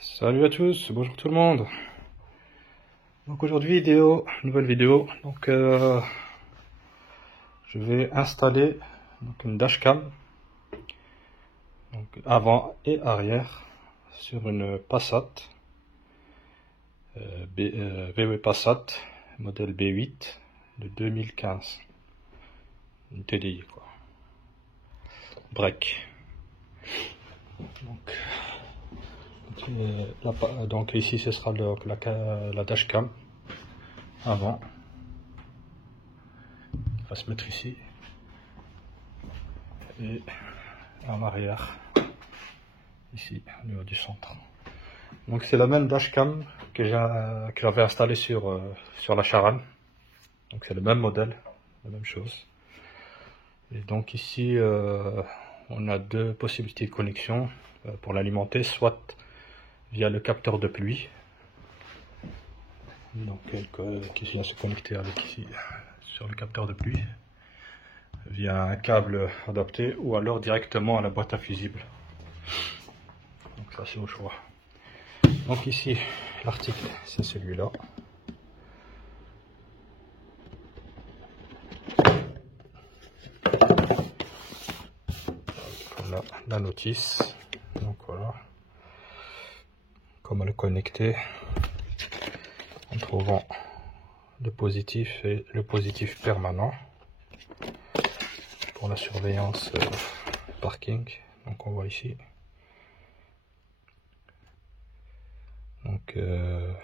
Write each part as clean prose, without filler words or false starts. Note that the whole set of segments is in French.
Salut à tous, bonjour tout le monde. Donc aujourd'hui nouvelle vidéo. Donc je vais installer une dashcam, donc avant et arrière, sur une Passat VW Passat modèle B8 de 2015, une TDI quoi, break. Donc ici ce sera la dashcam avant, il va se mettre ici, et en arrière ici au niveau du centre. Donc c'est la même dashcam que j'avais installé sur la Charan, donc c'est le même modèle, la même chose. Et donc ici on a deux possibilités de connexion pour l'alimenter, soit via le capteur de pluie, donc qui vient se connecter avec ici sur le capteur de pluie via un câble adapté, ou alors directement à la boîte à fusibles. Donc ça c'est au choix. Donc ici l'article c'est celui-là. Voilà la notice. Donc voilà comment le connecter en trouvant le positif et le positif permanent pour la surveillance parking. Donc on voit ici. Donc le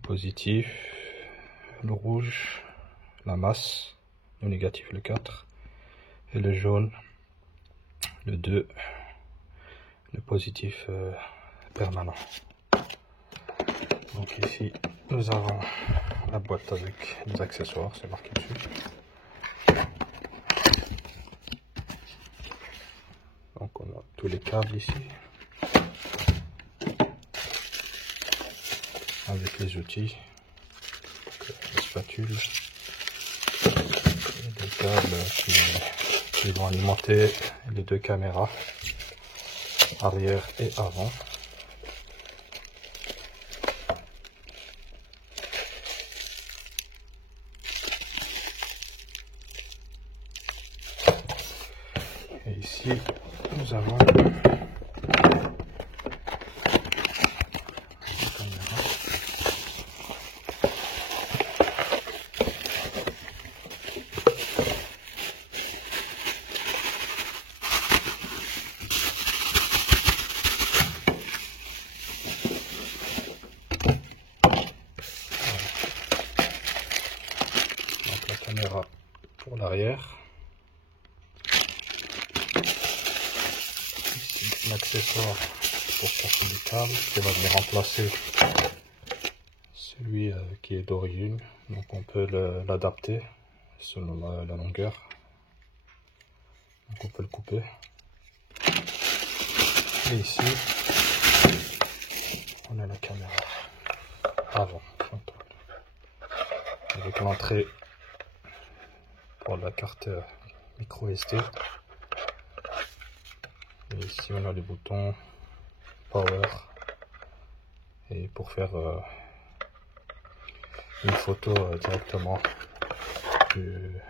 positif, le rouge, la masse, le négatif le 4, et le jaune le 2, le positif permanent. Donc ici nous avons la boîte avec les accessoires, c'est marqué dessus. Donc on a tous les câbles ici, avec les outils, la spatule, et des câbles qui vont alimenter les deux caméras, arrière et avant. Et ici nous avons la caméra. Donc la caméra pour l'arrière. L'accessoire pour passer le câble qui va venir remplacer celui qui est d'origine, donc on peut l'adapter selon la longueur, donc on peut le couper. Et ici on a la caméra avant frontale avec l'entrée pour la carte micro SD. Et ici on a les boutons power et pour faire une photo directement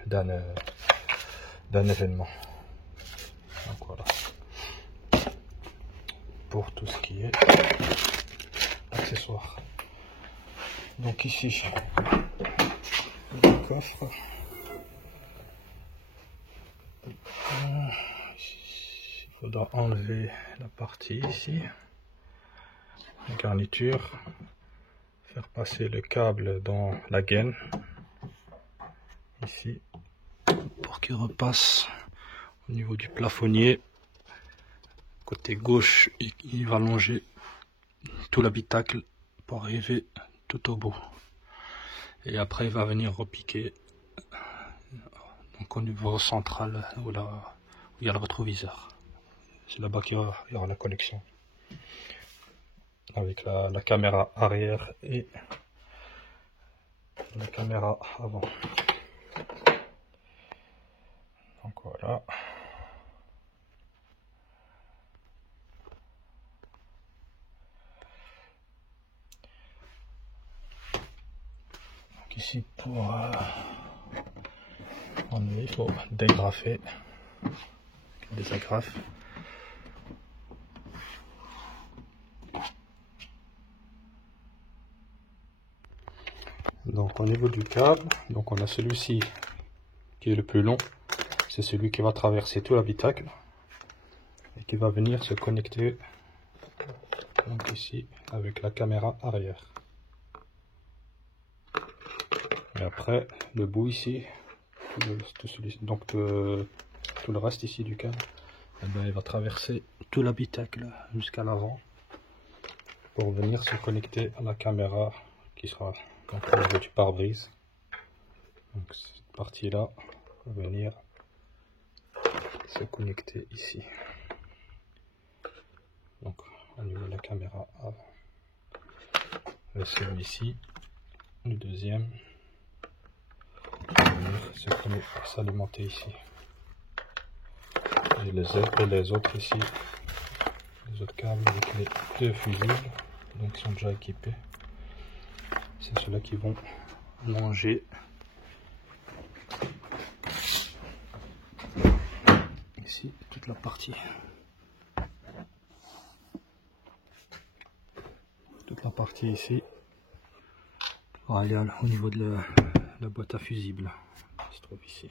d'un événement. Donc voilà pour tout ce qui est accessoires. Donc ici le coffre, il faudra enlever la partie ici, la garniture, faire passer le câble dans la gaine ici pour qu'il repasse au niveau du plafonnier côté gauche. Il va longer tout l'habitacle pour arriver tout au bout, et après il va venir repiquer donc au niveau central où il y a le rétroviseur. C'est là-bas qu'il y aura la connexion avec la caméra arrière et la caméra avant. Donc voilà. ici pour enlever, il faut dégrafer, des agrafes. Donc au niveau du câble, donc on a celui-ci qui est le plus long, c'est celui qui va traverser tout l'habitacle et qui va venir se connecter donc ici avec la caméra arrière. Et après le bout ici, tout le reste ici du câble, eh ben, il va traverser tout l'habitacle jusqu'à l'avant pour venir se connecter à la caméra qui sera donc au niveau du pare-brise. Donc cette partie là va venir se connecter ici. Donc au niveau de la caméra avant. Et celui-ci, le deuxième, va venir s'alimenter ici. Et les autres ici, les autres câbles avec les deux fusibles, donc sont déjà équipés. C'est ceux-là qui vont longer ici toute la partie. Toute la partie ici va aller au niveau de la boîte à fusibles qui se trouve ici.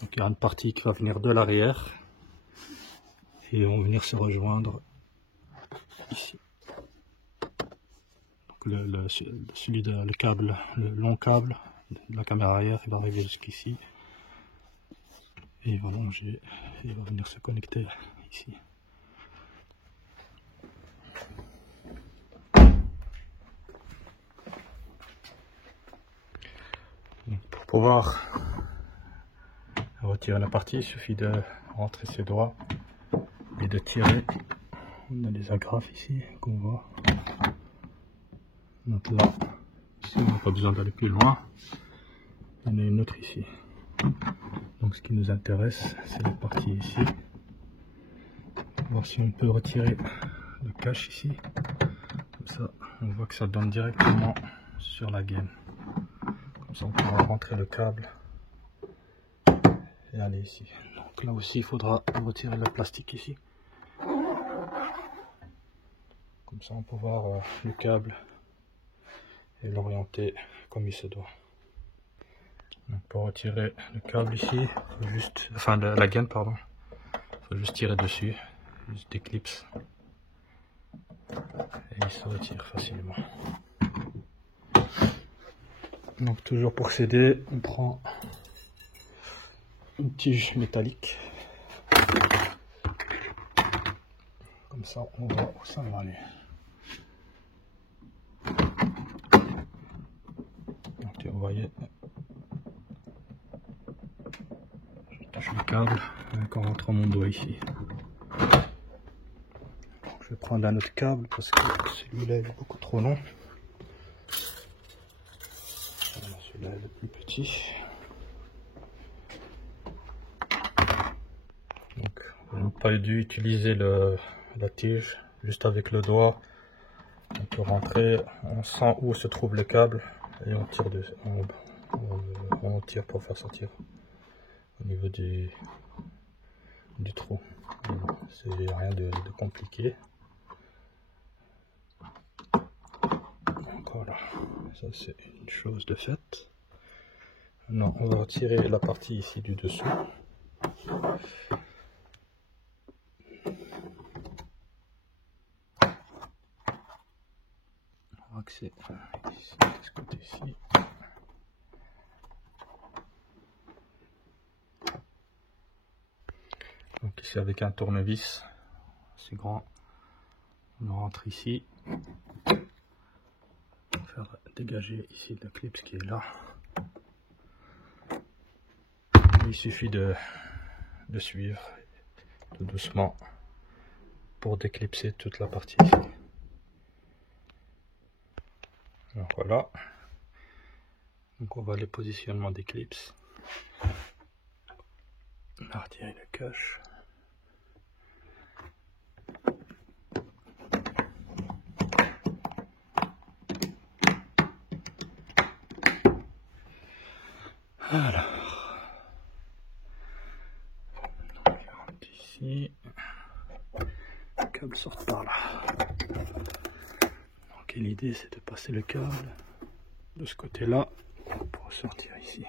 Donc il y a une partie qui va venir de l'arrière et vont venir se rejoindre ici. Le câble, le long câble de la caméra arrière, il va arriver jusqu'ici et il va longer et il va venir se connecter ici. Donc, pour pouvoir retirer la partie, il suffit de rentrer ses doigts et de tirer. On a des agrafes ici qu'on voit. Donc là, si on n'a pas besoin d'aller plus loin, il y en a une autre ici. Donc ce qui nous intéresse, c'est la partie ici. Voir si on peut retirer le cache ici. Comme ça, on voit que ça donne directement sur la gaine. Comme ça, on pourra rentrer le câble et aller ici. Donc là aussi, il faudra retirer le plastique ici. Comme ça, on peut voir le câble et l'orienter comme il se doit. Donc pour retirer le câble ici, faut juste, enfin la gaine pardon, faut juste tirer dessus, juste des clips et il se retire facilement. Donc toujours pour s'aider, on prend une tige métallique, comme ça on voit où ça va aller. Donc vous voyez, je touche le câble et on rentre mon doigt ici. Donc, je vais prendre un autre câble parce que celui-là est beaucoup trop long. Celui-là est le plus petit. Donc on n'a pas dû utiliser la tige, juste avec le doigt. On peut rentrer, on sent où se trouve le câble et on tire on tire pour faire sortir au niveau du trou. C'est rien de compliqué. Donc voilà, ça c'est une chose de faite. Maintenant on va retirer la partie ici du dessous. On va axer ici, de ce côté-ci. Donc ici avec un tournevis, c'est grand, on rentre ici, on va faire dégager ici le clip qui est là. Il suffit de suivre tout doucement pour déclipser toute la partie ici. Donc voilà, donc on voit le positionnement des clips. On va retirer le cache. Alors, donc, je rentre ici, le câble sort par là. Donc l'idée c'est de passer le câble de ce côté là pour sortir ici.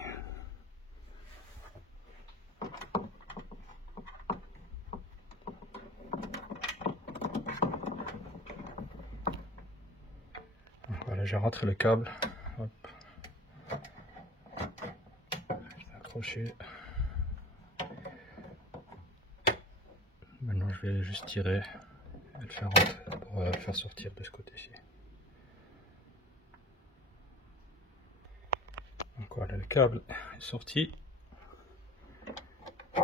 Voilà, j'ai rentré le câble. Hop. Je l'ai accroché. Maintenant je vais juste tirer et le faire rentrer pour le faire sortir de ce côté-ci. Donc voilà, le câble est sorti. Je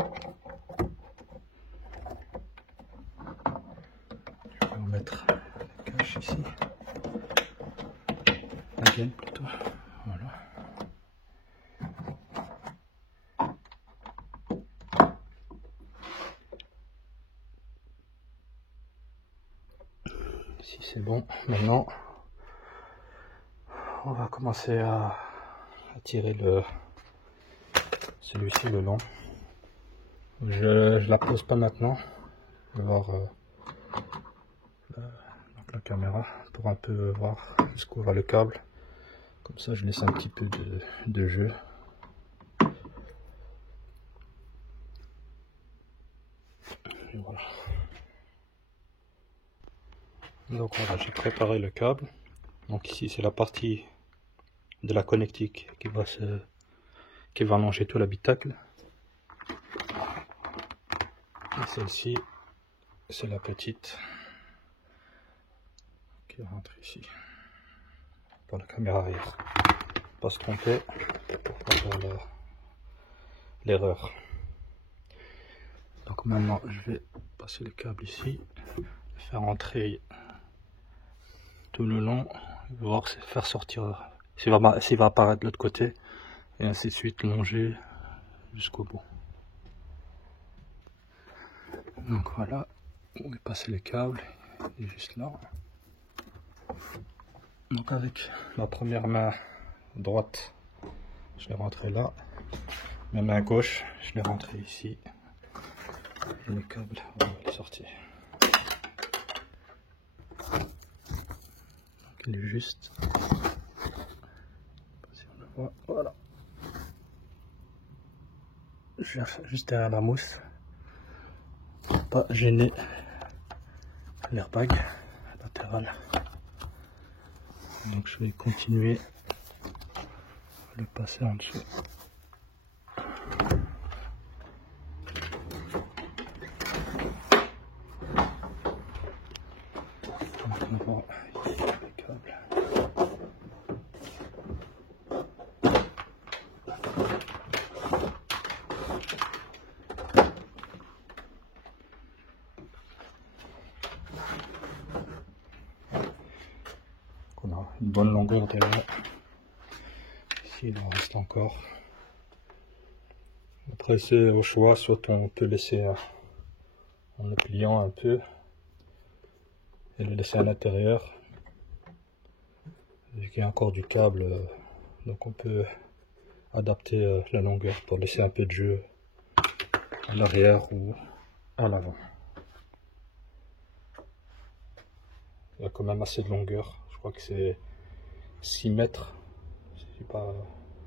vais remettre la cache ici. La gaine plutôt. Voilà. Si c'est bon, maintenant on va commencer à tirer celui-ci le long. Je la pose pas maintenant. Je vais voir donc la caméra pour un peu voir jusqu'où va le câble. Comme ça je laisse un petit peu de jeu. Et voilà. Donc voilà, j'ai préparé le câble. Donc ici c'est la partie de la connectique qui va allonger tout l'habitacle. Et celle-ci, c'est la petite qui rentre ici pour la caméra arrière. Pas se tromper pour pas faire l'erreur. Donc maintenant je vais passer le câble ici, le faire entrer tout le long, voir faire sortir s'il va apparaître de l'autre côté, et ainsi de suite longer jusqu'au bout. Donc voilà, on va passer le câble, il est juste là. Donc avec ma première main droite, je l'ai rentré là, ma main gauche, je l'ai rentré ici, et le câble, on va le sortir. Donc il est juste, si on le voit, voilà, juste derrière la mousse, pour pas gêner l'airbag latéral. Donc je vais continuer à le passer en dessous. Donc on va ici le câble. On a une bonne longueur derrière. Ici il en reste encore. Après c'est au choix, soit on peut laisser en le pliant un peu et le laisser à l'intérieur. Vu qu'il y a encore du câble, donc on peut adapter la longueur pour laisser un peu de jeu à l'arrière ou à l'avant. Il y a quand même assez de longueur, je crois que c'est 6 mètres, c'est pas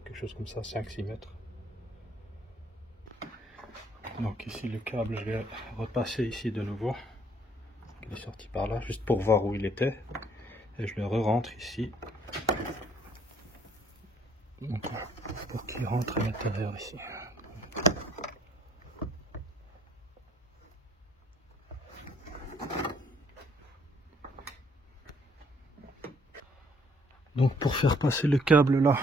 quelque chose comme ça, 5-6 mètres. Donc ici le câble, je vais repasser ici de nouveau, il est sorti par là, juste pour voir où il était, et je le re-rentre ici, donc, pour qu'il rentre à l'intérieur ici. Donc pour faire passer le câble là,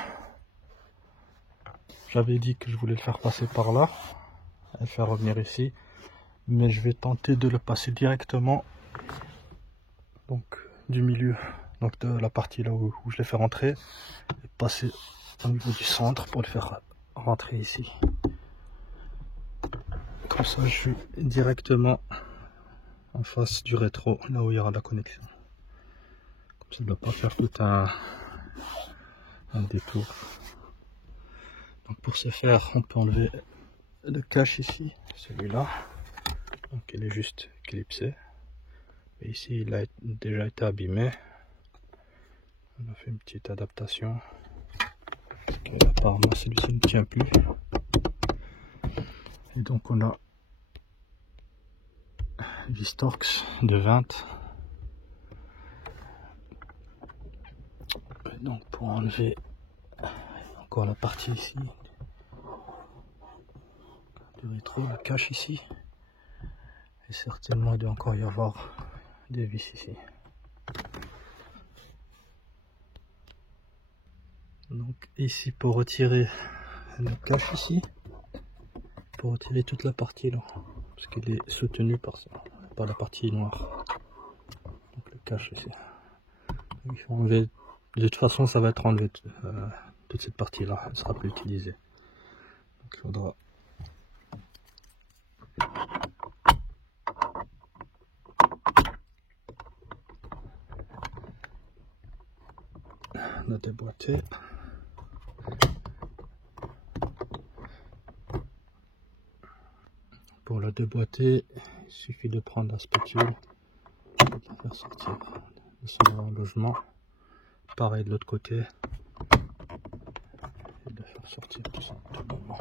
j'avais dit que je voulais le faire passer par là et le faire revenir ici, mais je vais tenter de le passer directement donc du milieu, donc de la partie là où je l'ai fait rentrer, et passer au niveau du centre pour le faire rentrer ici. Comme ça je suis directement en face du rétro, là où il y aura la connexion. Comme ça je ne dois pas faire tout un détour. Donc pour ce faire, on peut enlever le cache ici, celui-là. Donc il est juste clipsé. Et ici il a déjà été abîmé. On a fait une petite adaptation. Parce que apparemment celui-ci ne tient plus. Et donc on a vis Torx de 20. Et donc pour enlever encore la partie ici du rétro, le cache ici. Et certainement il doit encore y avoir des vis ici. Donc ici pour retirer le cache ici, pour retirer toute la partie là, parce qu'il est soutenu par ça, par la partie noire. Donc le cache ici. Il faut enlever, de toute façon ça va être enlevé, toute cette partie là, elle ne sera plus utilisée. Donc il faudra la déboîter. Pour la déboîter, il suffit de prendre la spatule et de la faire sortir de son logement. Pareil de l'autre côté. Et de la faire sortir tout simplement.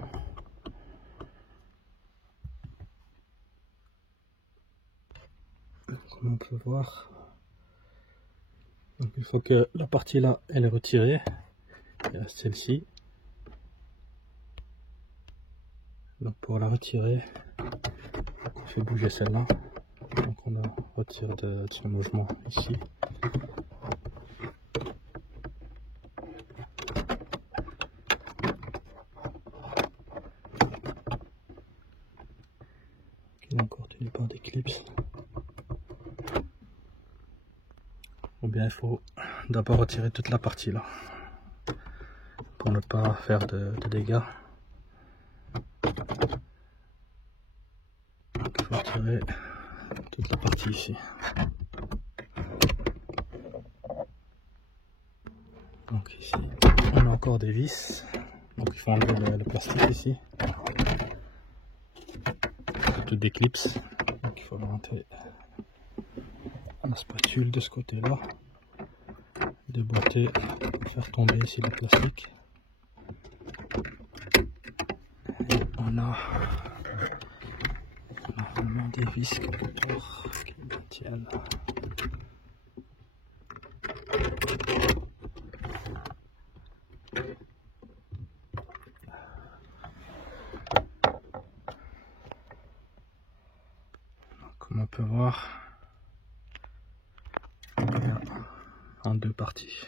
Comme on peut voir, donc il faut que la partie là elle est retirée. Il reste celle-ci. Donc pour la retirer, on fait bouger celle-là. Donc on la retire de son logement ici. Qui est encore tenu par des clips. Ou bien il faut d'abord retirer toute la partie là pour ne pas faire de dégâts. Donc il faut retirer toute la partie ici. Donc ici on a encore des vis, donc il faut enlever le plastique ici. Toutes des clips, donc il faut le rentrer à la spatule de ce côté là, déboîter, faire tomber ici le plastique. Et on a normalement des vis quelque part qui tiennent. Comme on peut voir, en deux parties.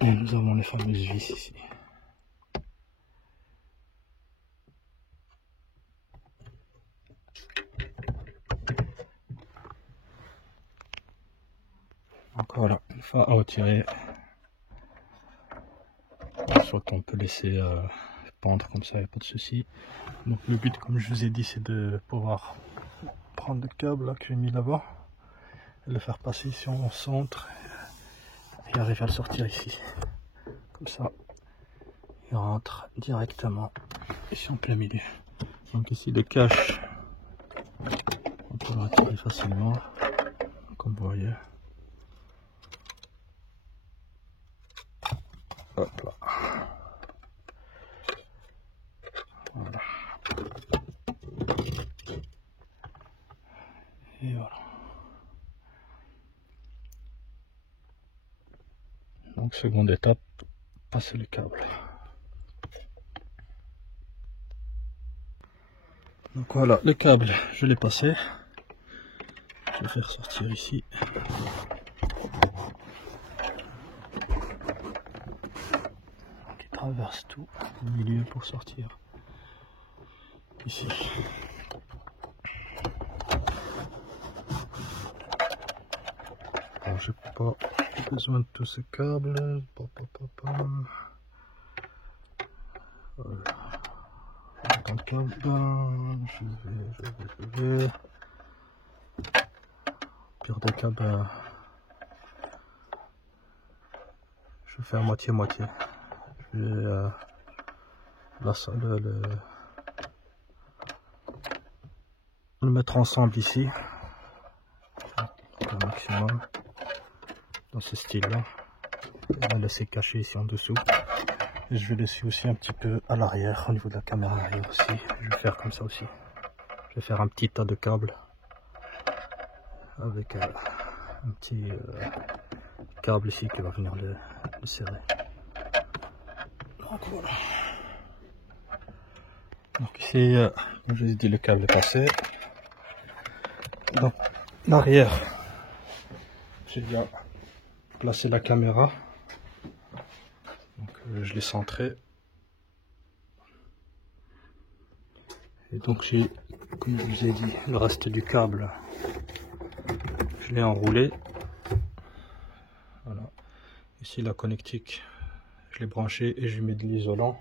Et nous avons les fameuses vis ici. Donc voilà, une fois à retirer, soit on peut laisser pendre comme ça, il n'y a pas de souci. Donc le but, comme je vous ai dit, c'est de pouvoir prendre le câble là, que j'ai mis là-bas, et le faire passer ici en centre et arriver à le sortir ici. Comme ça, il rentre directement ici en plein milieu. Donc ici le cache, on peut le retirer facilement, comme vous voyez. Hop là. Voilà. Et voilà. Donc seconde étape, passer le câble. Donc voilà, le câble, je l'ai passé. Je vais faire sortir ici. Donc il traverse tout le milieu pour sortir ici. Alors j'ai pas besoin de tout ce câble. Voilà. Dans le câble, je vais. Pire de câble vais faire moitié-moitié. Je vais le mettre ensemble ici, au maximum, dans ce style-là. On va laisser cacher ici en dessous. Et je vais laisser aussi un petit peu à l'arrière, au niveau de la caméra arrière aussi. Je vais faire comme ça aussi. Je vais faire un petit tas de câbles avec un petit câble ici qui va venir le serrer. Donc voilà. Donc ici, comme je vous ai dit, le câble est passé. Dans l'arrière, j'ai bien placé la caméra. Donc je l'ai centré. Et donc j'ai, comme je vous ai dit, le reste du câble, je l'ai enroulé. Voilà. Ici la connectique, je l'ai branché et je mets de l'isolant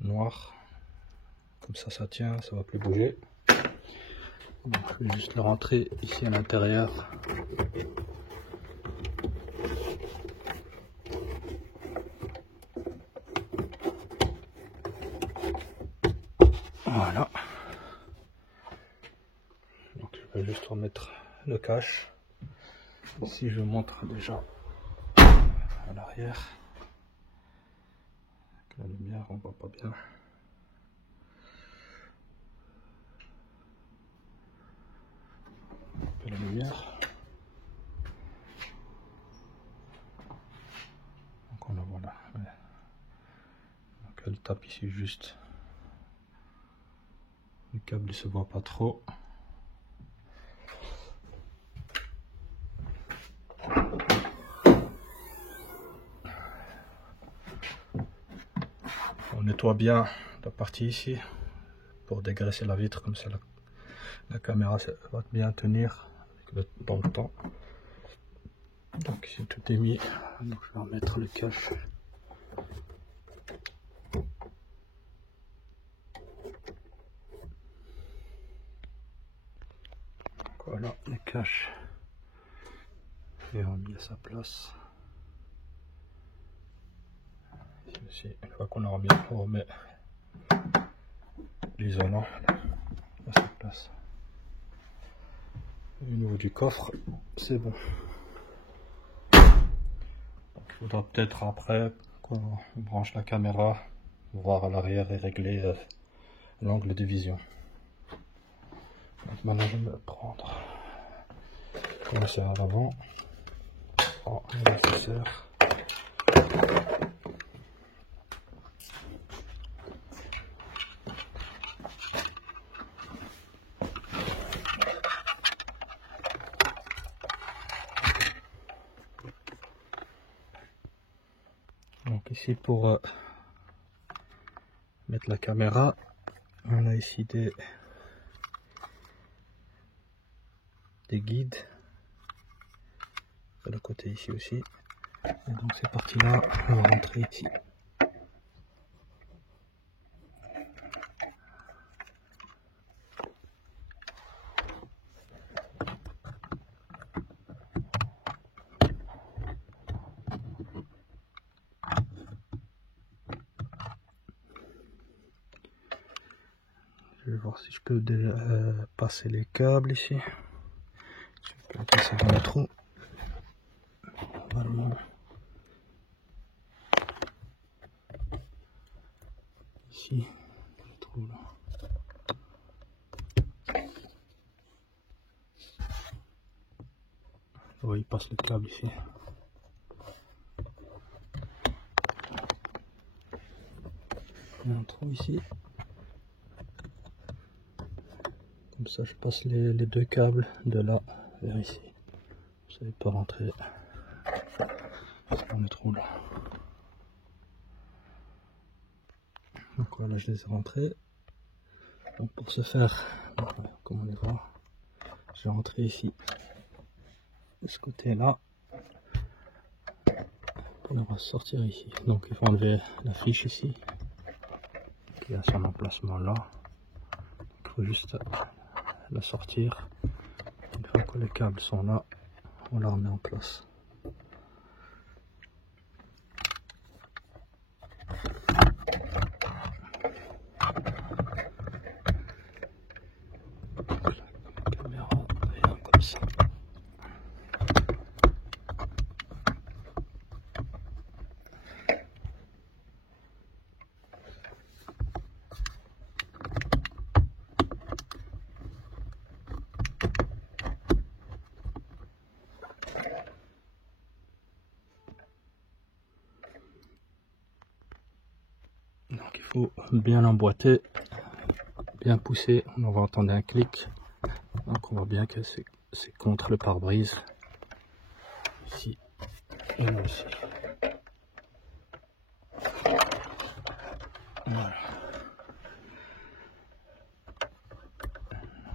noir. Comme ça tient, ça va plus bouger. Donc je vais juste le rentrer ici à l'intérieur. Voilà. Donc je vais juste remettre le cache. Ici je montre déjà à l'arrière. La lumière, on voit pas bien. Un peu la lumière. Donc on la voit là. Ouais. Donc elle tape ici juste. Le câble il se voit pas trop. On nettoie bien la partie ici pour dégraisser la vitre, comme ça la caméra va bien tenir dans le temps. Donc ici tout est mis, donc je vais remettre le cache. Voilà, le cache est remis à sa place. Ici, une fois qu'on aura bien, on remet l'isolant à sa place. Et au niveau du coffre, c'est bon. Donc, il faudra peut-être après qu'on branche la caméra, voir à l'arrière et régler l'angle de vision. Donc maintenant je vais me prendre comme ça à l'avant. Oh, le nécessaire. Donc ici pour mettre la caméra, on a ici des guides de le côté ici aussi. Et donc ces parties là vont rentrer ici. Je vais voir si je peux déjà passer les câbles ici. Je peux passer dans le trou. Voilà. Ici, le trou là. Oui, il passe le câble ici. Il y a un trou ici. Comme ça, je passe les deux câbles de là vers ici. Vous savez pas rentrer dans le trou là. Donc voilà, je les ai rentrés. Donc pour ce faire, comme on les voit, je vais rentrer ici, de ce côté là. On va sortir ici. Donc il faut enlever la fiche ici, qui a son emplacement là. Donc, il faut juste la sortir. Une fois que les câbles sont là, on la remet en place. Donc il faut bien l'emboîter, bien pousser, on va entendre un clic. Donc on voit bien que c'est contre le pare-brise. Ici et là aussi. Voilà.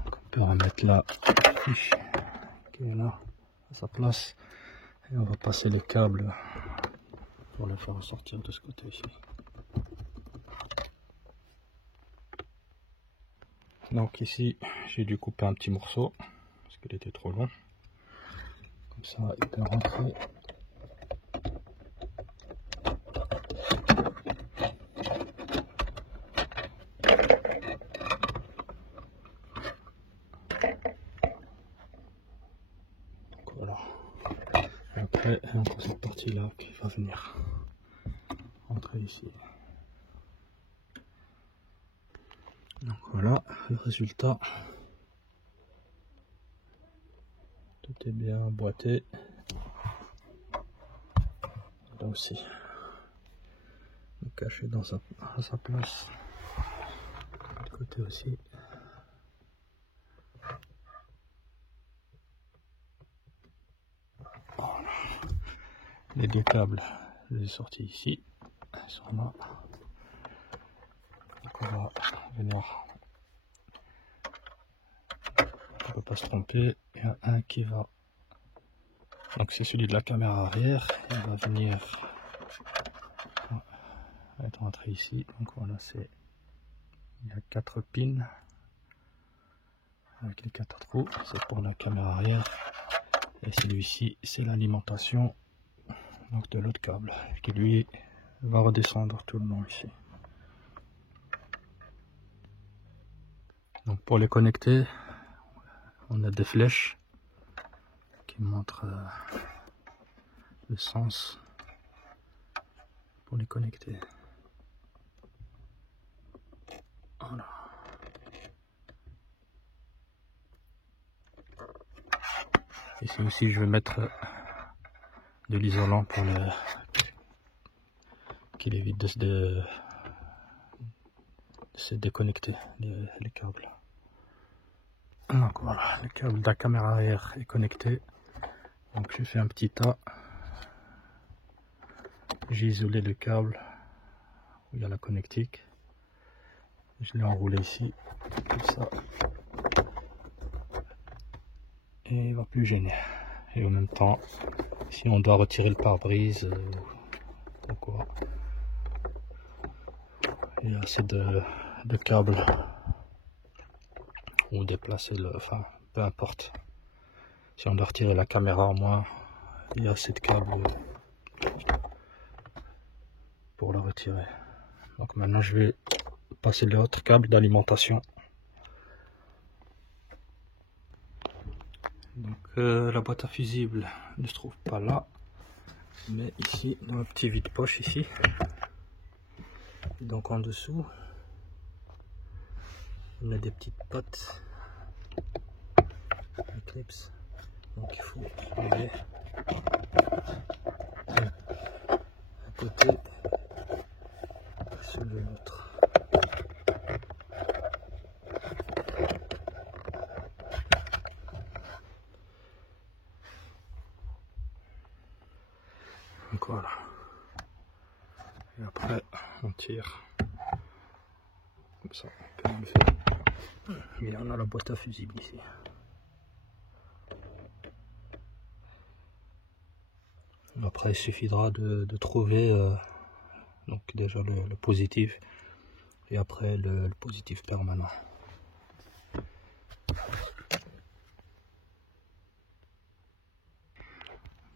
Donc on peut remettre la fiche qui est là à sa place. Et on va passer les câbles pour le faire sortir de ce côté ici. Donc ici j'ai dû couper un petit morceau parce qu'il était trop long. Comme ça il peut rentrer. Donc voilà. Et après il y a encore cette partie là qui va venir rentrer ici. Donc voilà le résultat. Tout est bien emboîté. Là aussi. Caché à sa place. De l'autre côté aussi. Voilà. Les deux câbles, je les ai sortis ici. Ils sont là. Donc on va venir. On ne peut pas se tromper. Il y a un qui va. Donc c'est celui de la caméra arrière. Il va venir être rentré ici. Donc voilà, il y a 4 pins avec les 4 trous. C'est pour la caméra arrière. Et celui-ci, c'est l'alimentation donc de l'autre câble qui lui va redescendre tout le long ici. Donc pour les connecter, on a des flèches qui montrent le sens pour les connecter. Voilà. Ici aussi je vais mettre de l'isolant pour qu'il évite de se déconnecter les câbles. Donc voilà, le câble de la caméra arrière est connecté. Donc j'ai fait un petit tas. J'ai isolé le câble où il y a la connectique. Je l'ai enroulé ici, comme ça. Et il ne va plus gêner. Et en même temps, si on doit retirer le pare-brise ou quoi, il y a assez de câbles ou déplacer enfin peu importe. Si on doit retirer la caméra au moins, il y a assez de câbles pour la retirer. Donc maintenant je vais passer l'autre câble d'alimentation. Donc la boîte à fusible ne se trouve pas là, mais ici dans le petit vide-poche ici. Et donc en dessous, on a des petites pattes, des clips. Donc il faut enlever un côté sur l'autre. Donc voilà. Et après on tire. Comme ça, on peut enlever. Et on a la boîte à fusible ici. Après il suffira de trouver donc déjà le positif et après le positif permanent.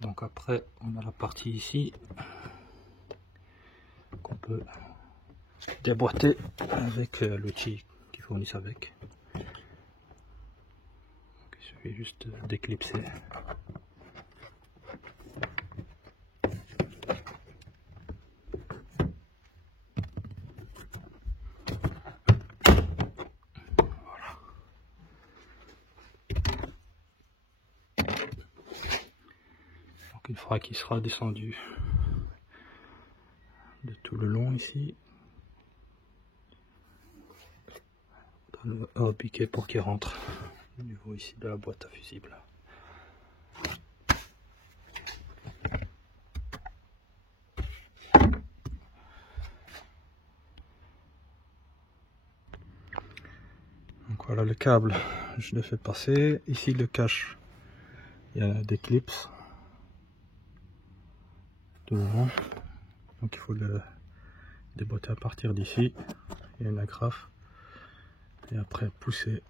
Donc après on a la partie ici qu'on peut déboîter avec l'outil qui fournissent avec. Donc, il suffit juste d'éclipser. Une fois qu'il sera descendu de tout le long ici, à repiquer pour qu'il rentre au niveau ici de la boîte à fusible. Donc voilà le câble, je le fais passer. Ici le cache, il y a des clips devant, donc il faut le déboîter à partir d'ici. Il y a une agrafe et après pousser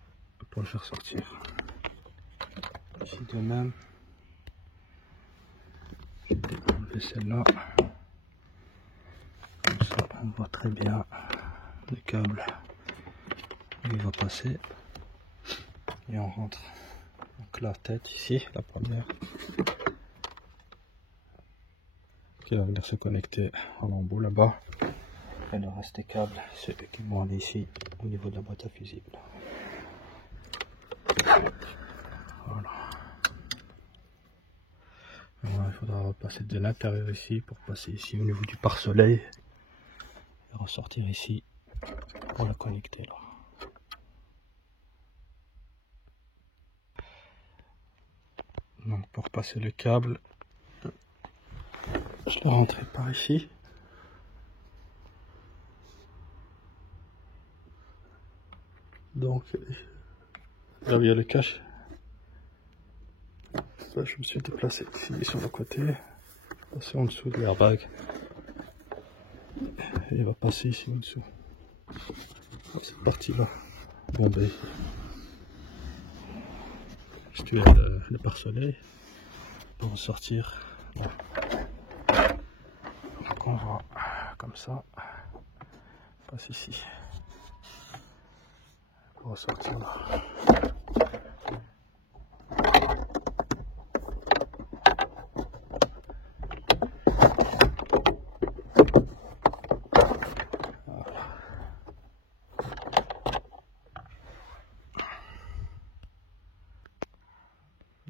pour le faire sortir. Ici de même, je vais enlever celle-là. Comme ça on voit très bien le câble où il va passer et on rentre. Donc la tête ici, la première, qui va venir se connecter en lambeau là-bas. Et le reste des câbles, c'est eux qui vont aller ici au niveau de la boîte à fusible. Voilà. Alors, il faudra repasser de l'intérieur ici pour passer ici au niveau du pare-soleil et ressortir ici pour la connecter là. Donc pour passer le câble, je le rentre par ici. Donc là il y a le cache. Là, je me suis déplacé ici sur le côté, passer en dessous de l'airbag. Et il va passer ici en dessous. Cette partie là. Bon ben, je tue le pare-soleil pour ressortir. Bon. Donc on va comme ça, passe ici pour ressortir là.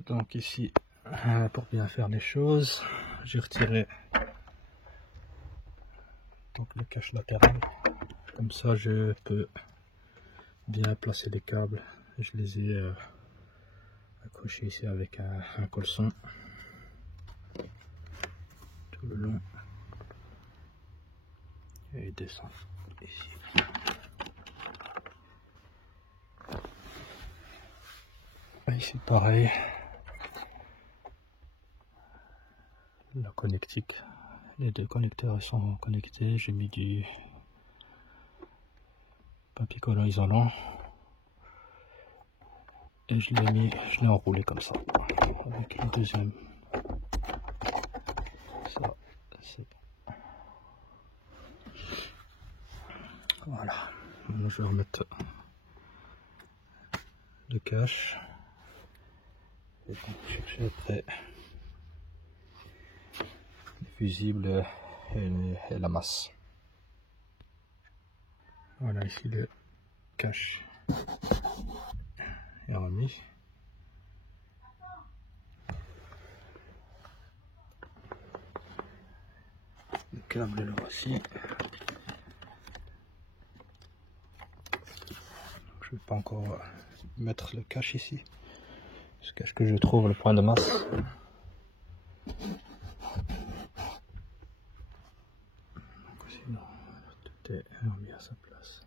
Donc ici, pour bien faire les choses, j'ai retiré donc le cache latéral. Comme ça, je peux bien placer les câbles. Je les ai accrochés ici avec un colson tout le long. Et il descend ici. Ici pareil. La connectique, les deux connecteurs sont connectés. J'ai mis du papier collant isolant et je l'ai enroulé comme ça avec le deuxième. Ça, c'est voilà. Maintenant je vais remettre le cache et chercher après les fusibles et la masse. Voilà, ici le cache est remis. Le câble est là aussi. Je ne vais pas encore mettre le cache ici, jusqu'à ce que je trouve le point de masse. Donc sinon, tout est remis à sa place.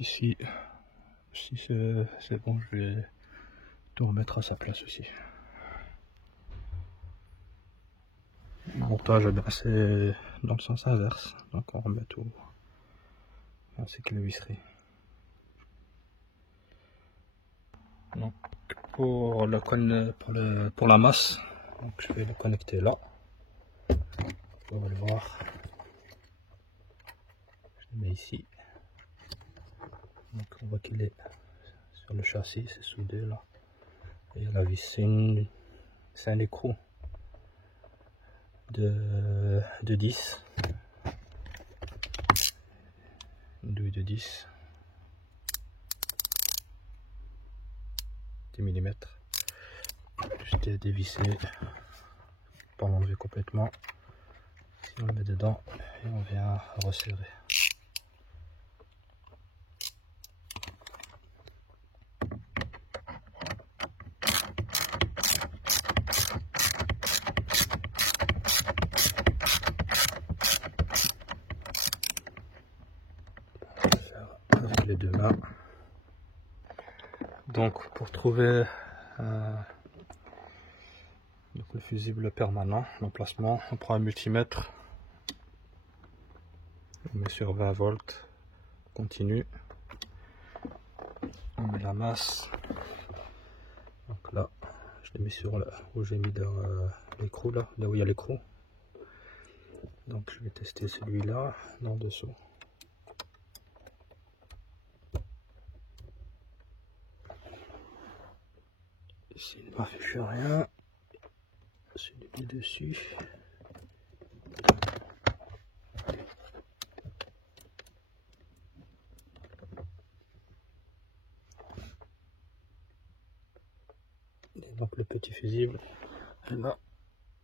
Ici, si c'est bon, je vais tout remettre à sa place aussi. Le montage c'est dans le sens inverse, donc on remet tout ainsi que le visserie. Donc pour la masse, donc je vais le connecter là. On va le voir. Je le mets ici. Donc on voit qu'il est sur le châssis, c'est soudé là. Et la vis, c'est un écrou de 10. Une douille de 10 mm. Juste dévisser, pas l'enlever complètement. On le met dedans et on vient resserrer. Avec les deux mains. Donc pour trouver donc le fusible permanent, l'emplacement, on prend un multimètre, on met sur 20 volts, continue, on met la masse, donc là je l'ai mis sur là où j'ai mis l'écrou, là où il y a l'écrou, donc je vais tester celui-là dans dessous. Ici il ne m'affiche rien, celui du dessus. Et donc le petit fusible, et là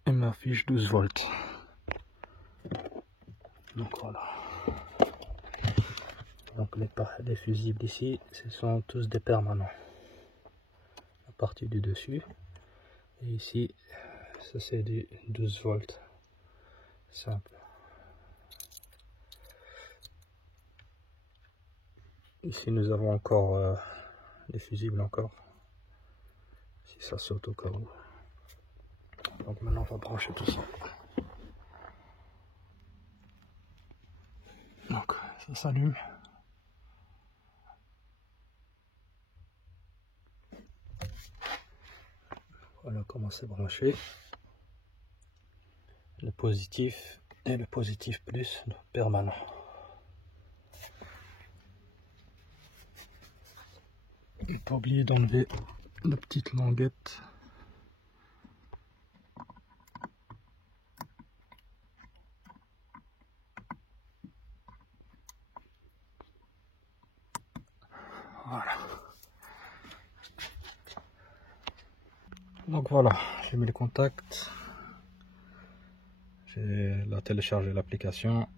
il m'affiche 12 volts. Donc voilà. Donc les fusibles ici, ce sont tous des permanents. La partie du dessus. Et ici, ça c'est du 12 volts. Simple. Ici nous avons encore des fusibles encore. Si ça saute au cas où. Donc maintenant on va brancher tout ça. Donc ça s'allume. Voilà comment c'est branché. Le positif et le positif plus permanent. Et pas oublier d'enlever la petite languette. Voilà. Donc voilà, j'ai mis le contact. J'ai téléchargé l'application.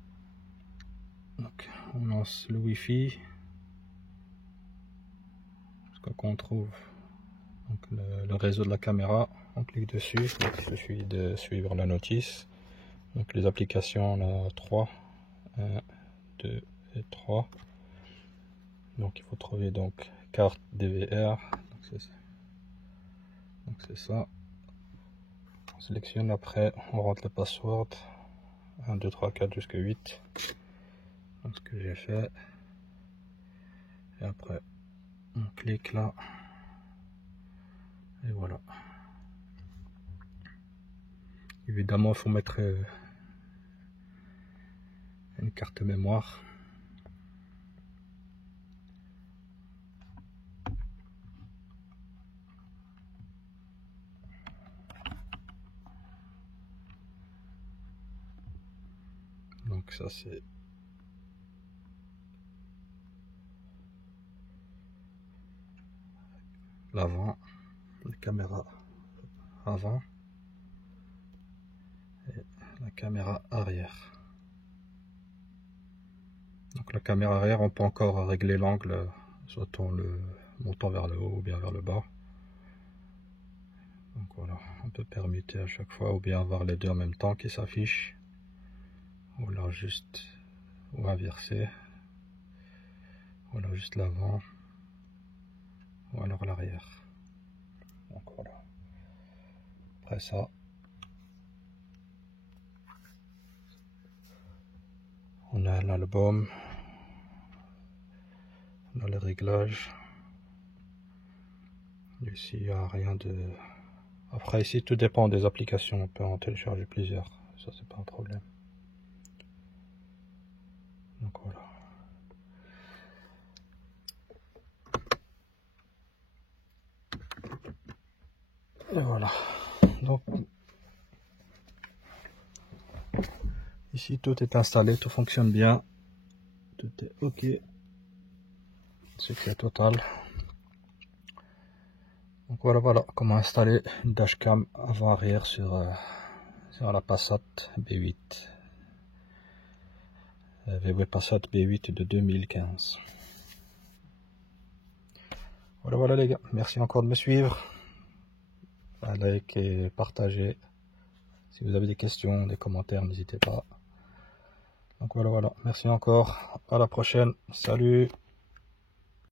Donc on lance le Wi-Fi jusqu'à qu'on trouve donc, le réseau de la caméra. On clique dessus. Donc, il suffit de suivre la notice. Donc les applications, on a 3. 1, 2 et 3. Donc il faut trouver donc carte DVR. Donc c'est ça. On sélectionne, après on rentre le password 1, 2, 3, 4 jusqu'à 8. Donc ce que j'ai fait. Et après on clique là. Et voilà. Évidemment il faut mettre une carte mémoire. Donc ça c'est l'avant, la caméra avant et la caméra arrière. Donc la caméra arrière, on peut encore régler l'angle, soit en le montant vers le haut ou bien vers le bas. Donc voilà, on peut permuter à chaque fois ou bien avoir les deux en même temps qui s'affichent, ou là juste ou inverser, ou alors juste l'avant, ou alors l'arrière. Donc voilà. Après ça, on a l'album, on a les réglages. Ici il n'y a rien de... Après ici tout dépend des applications, on peut en télécharger plusieurs, ça c'est pas un problème. Donc voilà. Et voilà. Donc ici tout est installé, tout fonctionne bien, tout est ok, c'est total. Donc voilà comment installer une dashcam avant arrière sur la Passat B8. VW Passat B8 de 2015. Voilà les gars, merci encore de me suivre. Likez, partagez. Si vous avez des questions, des commentaires, n'hésitez pas. Donc voilà, merci encore. À la prochaine. Salut.